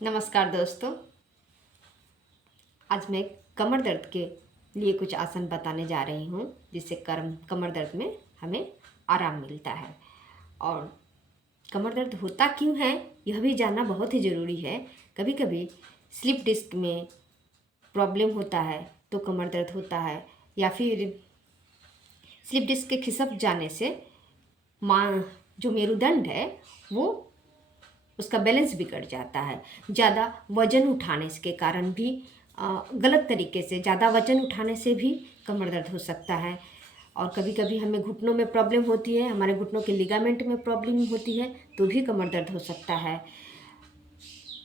नमस्कार दोस्तों। आज मैं कमर दर्द के लिए कुछ आसन बताने जा रही हूँ जिससे कमर दर्द में हमें आराम मिलता है। और कमर दर्द होता क्यों है यह भी जानना बहुत ही ज़रूरी है। कभी कभी स्लिप डिस्क में प्रॉब्लम होता है तो कमर दर्द होता है, या फिर स्लिप डिस्क के खिसक जाने से मां जो मेरुदंड है वो उसका बैलेंस बिगड़ जाता है। ज़्यादा वज़न उठाने के कारण भी गलत तरीके से ज़्यादा वज़न उठाने से भी कमर दर्द हो सकता है। और कभी कभी हमें घुटनों में प्रॉब्लम होती है, हमारे घुटनों के लिगामेंट में प्रॉब्लम होती है तो भी कमर दर्द हो सकता है।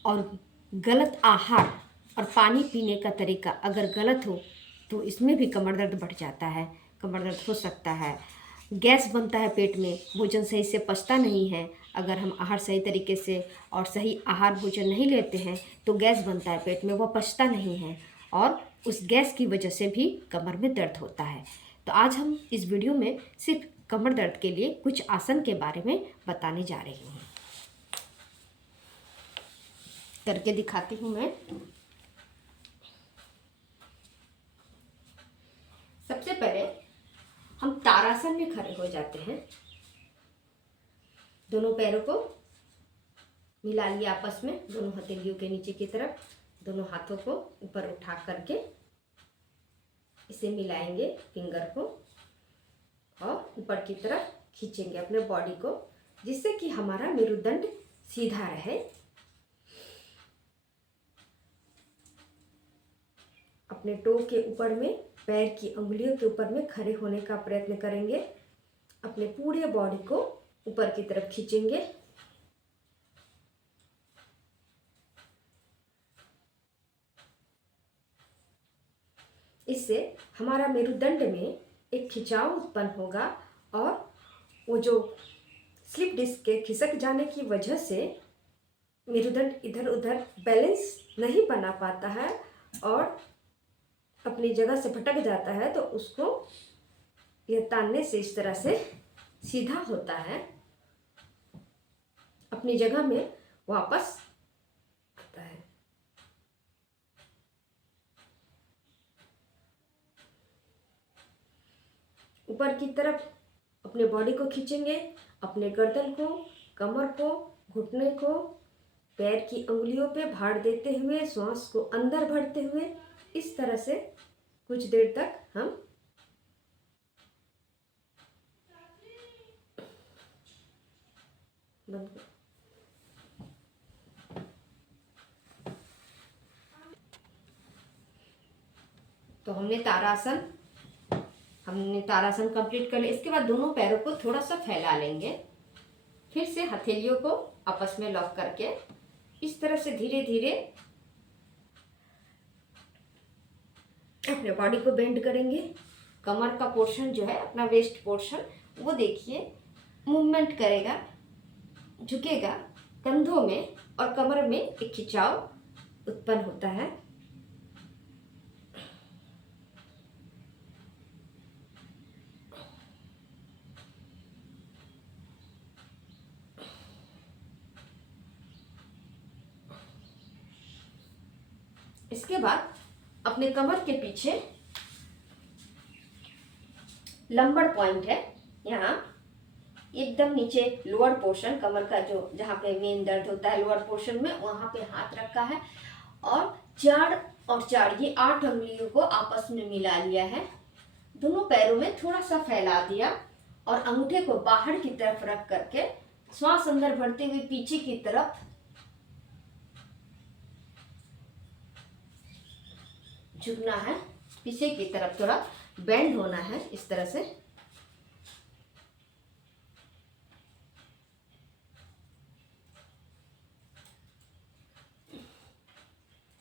और गलत आहार और पानी पीने का तरीका अगर गलत हो तो इसमें भी कमर दर्द बढ़ जाता है, कमर दर्द हो सकता है। गैस बनता है पेट में, भोजन सही से पचता नहीं है। अगर हम आहार सही तरीके से और सही आहार भोजन नहीं लेते हैं तो गैस बनता है पेट में, वह पचता नहीं है और उस गैस की वजह से भी कमर में दर्द होता है। तो आज हम इस वीडियो में सिर्फ कमर दर्द के लिए कुछ आसन के बारे में बताने जा रही हूँ। करके दिखाती हूँ मैं। सबसे पहले हम तारासन में खड़े हो जाते हैं। दोनों पैरों को मिला लिया आपस में, दोनों हथेलियों के नीचे की तरफ, दोनों हाथों को ऊपर उठा करके इसे मिलाएंगे फिंगर को और ऊपर की तरफ खींचेंगे अपने बॉडी को, जिससे कि हमारा मेरुदंड सीधा रहे। अपने टो के ऊपर में, पैर की अंगुलियों के ऊपर में खड़े होने का प्रयत्न करेंगे। अपने पूरे बॉडी को ऊपर की तरफ खींचेंगे। इससे हमारा मेरुदंड में एक खिंचाव उत्पन्न होगा और वो जो स्लिप डिस्क के खिसक जाने की वजह से मेरुदंड इधर उधर बैलेंस नहीं बना पाता है और अपनी जगह से भटक जाता है, तो उसको यह तानने से इस तरह से सीधा होता है, अपनी जगह में वापस आता है। ऊपर की तरफ अपने बॉडी को खींचेंगे, अपने गर्दन को, कमर को, घुटने को पैर की अंगुलियों पे भार देते हुए, श्वास को अंदर भरते हुए इस तरह से कुछ देर तक हम बंद। तो हमने तारासन कंप्लीट कर लिया। इसके बाद दोनों पैरों को थोड़ा सा फैला लेंगे, फिर से हथेलियों को आपस में लॉक करके इस तरह से धीरे धीरे अपने बॉडी को बेंड करेंगे। कमर का पोर्शन जो है, अपना वेस्ट पोर्शन, वो देखिए मूवमेंट करेगा, झुकेगा। कंधों में और कमर में एक खिंचाव उत्पन्न होता है। इसके बाद अपने कमर के पीछे लंबर पॉइंट है, यहाँ एकदम नीचे लोअर पोर्शन, कमर का जो जहाँ पे मेन दर्द होता है लोअर पोर्शन में, वहाँ पे हाथ रखा है और चार ये 8 अंगुलियों को आपस में मिला लिया है। दोनों पैरों में थोड़ा सा फैला दिया और अंगूठे को बाहर की तरफ रख करके श्वास अंदर भरते हुए पीछे की तरफ झुकना है, पीछे की तरफ थोड़ा बेंड होना है इस तरह से।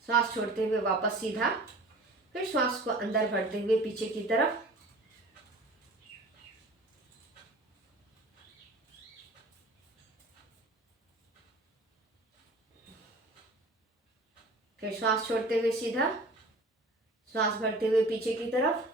श्वास छोड़ते हुए वापस सीधा, फिर श्वास को अंदर भरते हुए पीछे की तरफ, फिर श्वास छोड़ते हुए सीधा, श्वास भरते हुए पीछे की तरफ,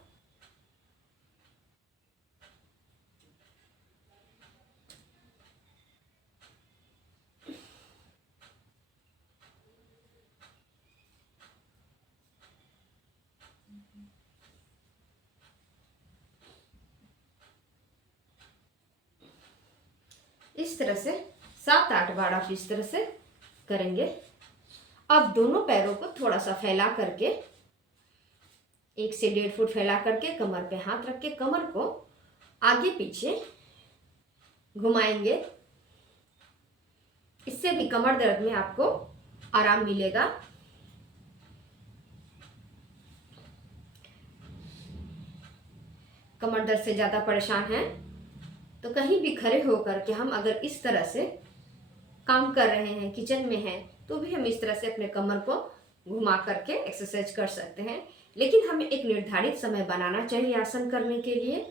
इस तरह से 7-8 बार आप इस तरह से करेंगे। अब दोनों पैरों को थोड़ा सा फैला करके 1 से 1.5 फुट फैला करके कमर पे हाथ रख के कमर को आगे पीछे घुमाएंगे। इससे भी कमर दर्द में आपको आराम मिलेगा। कमर दर्द से ज़्यादा परेशान हैं तो कहीं भी खड़े होकर के हम अगर इस तरह से काम कर रहे हैं, किचन में हैं, तो भी हम इस तरह से अपने कमर को घुमा करके एक्सरसाइज कर सकते हैं। लेकिन हमें एक निर्धारित समय बनाना चाहिए आसन करने के लिए।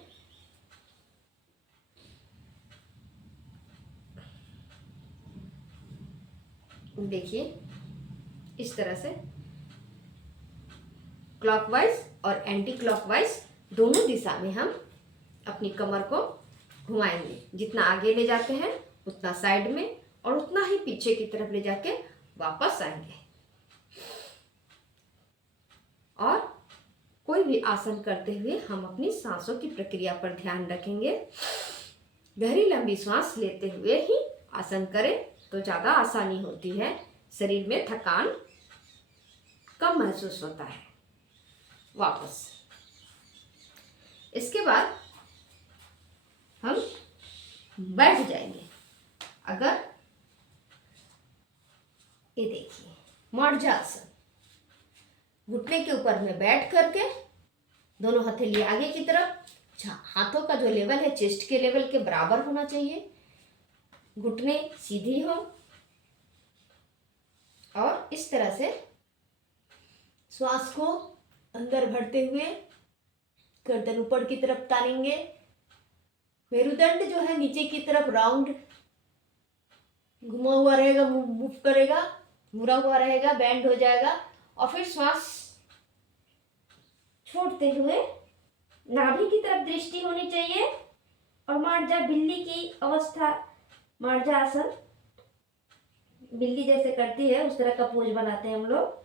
देखिए इस तरह से क्लॉकवाइज और एंटी क्लॉकवाइज दोनों दिशा में हम अपनी कमर को घुमाएंगे। जितना आगे ले जाते हैं उतना साइड में और उतना ही पीछे की तरफ ले जाके वापस आएंगे। और कोई भी आसन करते हुए हम अपनी सांसों की प्रक्रिया पर ध्यान रखेंगे। गहरी लंबी सांस लेते हुए ही आसन करें तो ज़्यादा आसानी होती है। शरीर में थकान कम महसूस होता है। वापस इसके बाद हम बैठ जाएंगे। अगर ये देखिए मर्जासन, घुटने के ऊपर में बैठ करके दोनों हथेली आगे की तरफ, हाथों का जो लेवल है चेस्ट के लेवल के बराबर होना चाहिए, घुटने सीधी हो और इस तरह से श्वास को अंदर भरते हुए गर्दन ऊपर की तरफ तानेंगे। मेरुदंड जो है नीचे की तरफ राउंड घुमा हुआ रहेगा, मूव करेगा, मुड़ा हुआ रहेगा, बैंड हो जाएगा। और फिर श्वास छोड़ते हुए नाभि की तरफ दृष्टि होनी चाहिए और मार्जा बिल्ली की अवस्था, मार्जा आसन बिल्ली जैसे करती है उस तरह का पोज बनाते हैं हम लोग।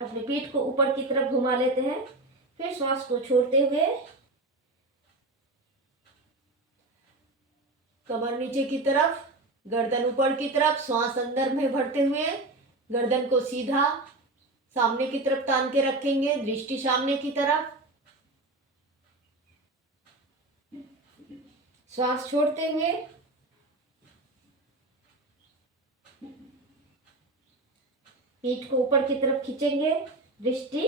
अपने पीठ को ऊपर की तरफ घुमा लेते हैं। फिर श्वास को छोड़ते हुए कमर नीचे की तरफ, गर्दन ऊपर की तरफ, श्वास अंदर में भरते हुए गर्दन को सीधा सामने की तरफ तान के रखेंगे, दृष्टि सामने की तरफ। श्वास छोड़ते हुए पीठ को ऊपर की तरफ खींचेंगे, दृष्टि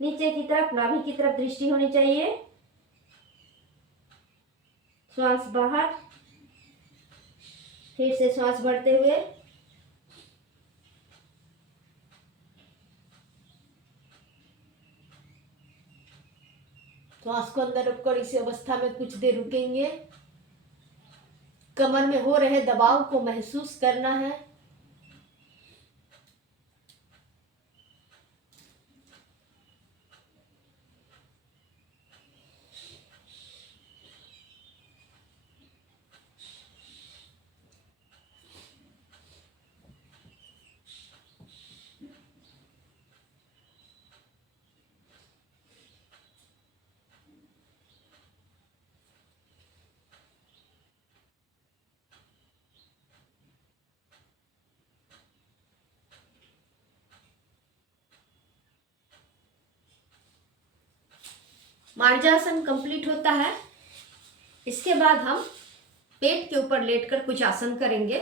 नीचे की तरफ, नाभि की तरफ दृष्टि होनी चाहिए। श्वास बाहर, फिर से श्वास भरते हुए श्वास को अंदर रखकर इस अवस्था में कुछ देर रुकेंगे। कमर में हो रहे दबाव को महसूस करना है। मार्जासन कंप्लीट होता है। इसके बाद हम पेट के ऊपर लेटकर कुछ आसन करेंगे।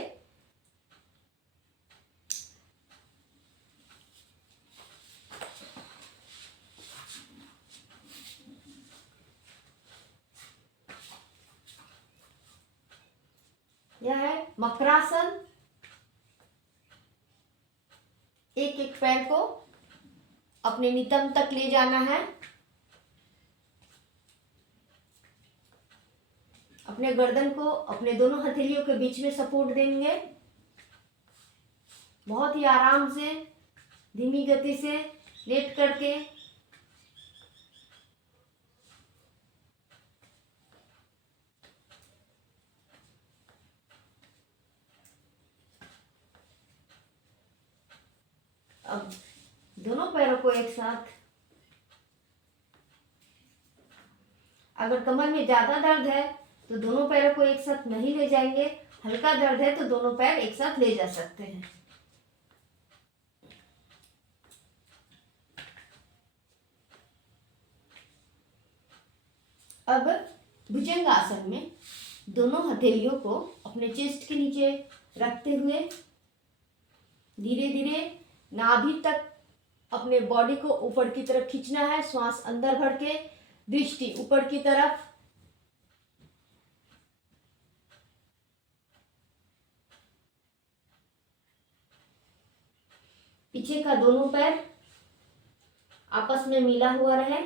यह है मकरासन। एक एक पैर को अपने नितंब तक ले जाना है। अपने गर्दन को अपने दोनों हथेलियों के बीच में सपोर्ट देंगे। बहुत ही आराम से, धीमी गति से लेट करके अब दोनों पैरों को एक साथ अगर कमर में ज़्यादा दर्द है तो दोनों पैरों को एक साथ नहीं ले जाएंगे, हल्का दर्द है तो दोनों पैर एक साथ ले जा सकते हैं। अब भुजंगासन में दोनों हथेलियों को अपने चेस्ट के नीचे रखते हुए धीरे धीरे नाभि तक अपने बॉडी को ऊपर की तरफ खींचना है। श्वास अंदर भर के, दृष्टि ऊपर की तरफ। पीछे का दोनों पैर आपस में मिला हुआ रहे।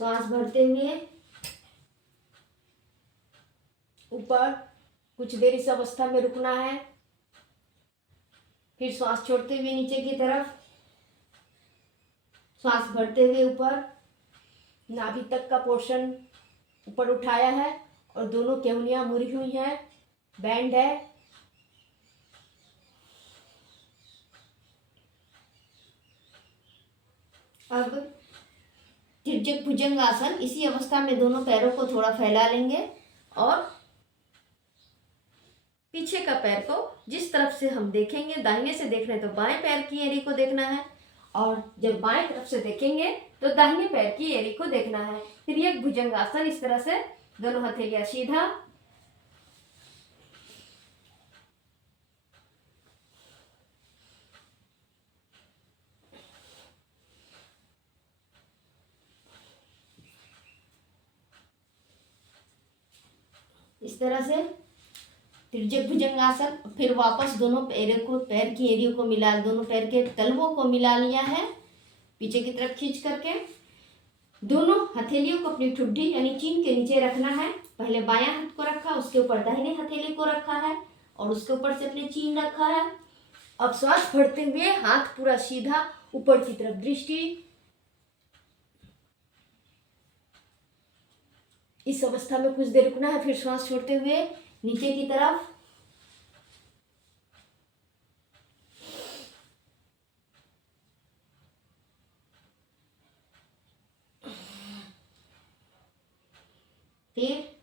श्वास भरते हुए ऊपर कुछ देर इस अवस्था में रुकना है। फिर श्वास छोड़ते हुए नीचे की तरफ, श्वास भरते हुए ऊपर, नाभि तक का पोर्शन ऊपर उठाया है और दोनों केवनियां मुड़ी हुई हैं, बैंड है। अब तिर्यक भुजंगासन, इसी अवस्था में दोनों पैरों को थोड़ा फैला लेंगे और पीछे का पैर को जिस तरफ से हम देखेंगे, दाहिने से देख रहे हैं तो बाएं पैर की एड़ी को देखना है और जब बाएं तरफ से देखेंगे तो दाहिने पैर की एड़ी को देखना है। तिर्यक भुजंगासन, इस तरह से दोनों हथेलियां सीधा, इस तरह से तिर्यक भुजंगासन। फिर वापस दोनों पैरों को, पैर की एड़ियों को मिला, दोनों पैर के तलवों को मिला लिया है पीछे की तरफ खींच करके। दोनों हथेलियों को अपनी ठुड्डी यानी चीन के नीचे रखना है। पहले बायां हाथ को रखा, उसके ऊपर दाहिने हथेली को रखा है और उसके ऊपर से अपनी चीन रखा है। अब श्वास भरते हुए हाथ पूरा सीधा, ऊपर की तरफ दृष्टि। इस अवस्था में कुछ देर रुकना है। फिर श्वास छोड़ते हुए नीचे की तरफ, फिर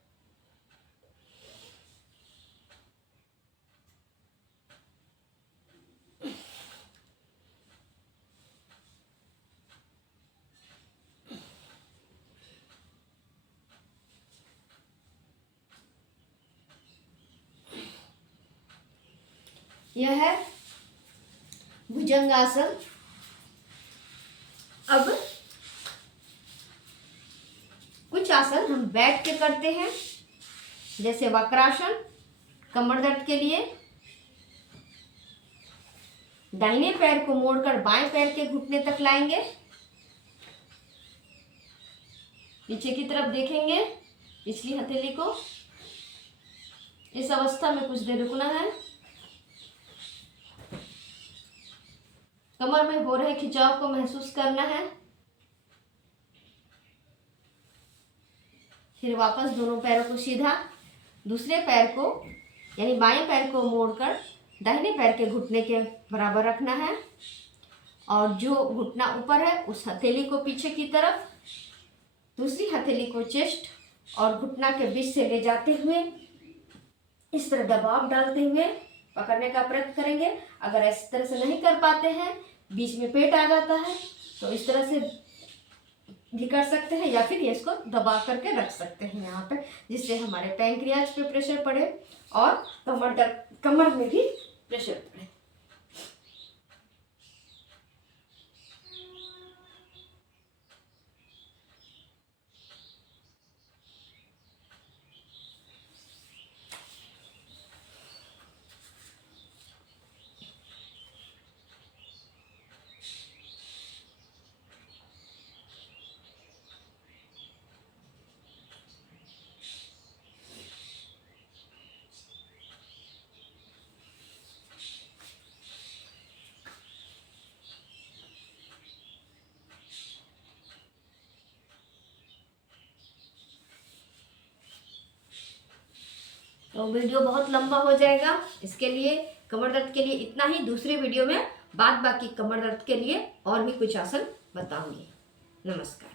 यह है भुजंगासन। अब कुछ आसन हम बैठ के करते हैं, जैसे वक्रासन, कमर दर्द के लिए। दाहिने पैर को मोड़कर बाएं पैर के घुटने तक लाएंगे, नीचे की तरफ देखेंगे पिछली हथेली को। इस अवस्था में कुछ देर रुकना है। कमर में हो रहे खिंचाव को महसूस करना है। फिर वापस दोनों पैरों को सीधा, दूसरे पैर को यानी बाएं पैर को मोड़कर दाहिने पैर के घुटने के बराबर रखना है और जो घुटना ऊपर है उस हथेली को पीछे की तरफ, दूसरी हथेली को चेस्ट और घुटना के बीच से ले जाते हुए इस तरह दबाव डालते हुए पकड़ने का प्रयत्न करेंगे। अगर इस तरह से नहीं कर पाते हैं, बीच में पेट आ जाता है, तो इस तरह से भी कर सकते हैं या फिर ये इसको दबा करके रख सकते हैं यहाँ पे, जिससे हमारे पैंक्रियाज पे प्रेशर पड़े और कमर में भी प्रेशर पड़े। तो वीडियो बहुत लंबा हो जाएगा, इसके लिए कमर दर्द के लिए इतना ही। दूसरी वीडियो में बाद बाकी कमर दर्द के लिए और भी कुछ आसन बताऊंगी। नमस्कार।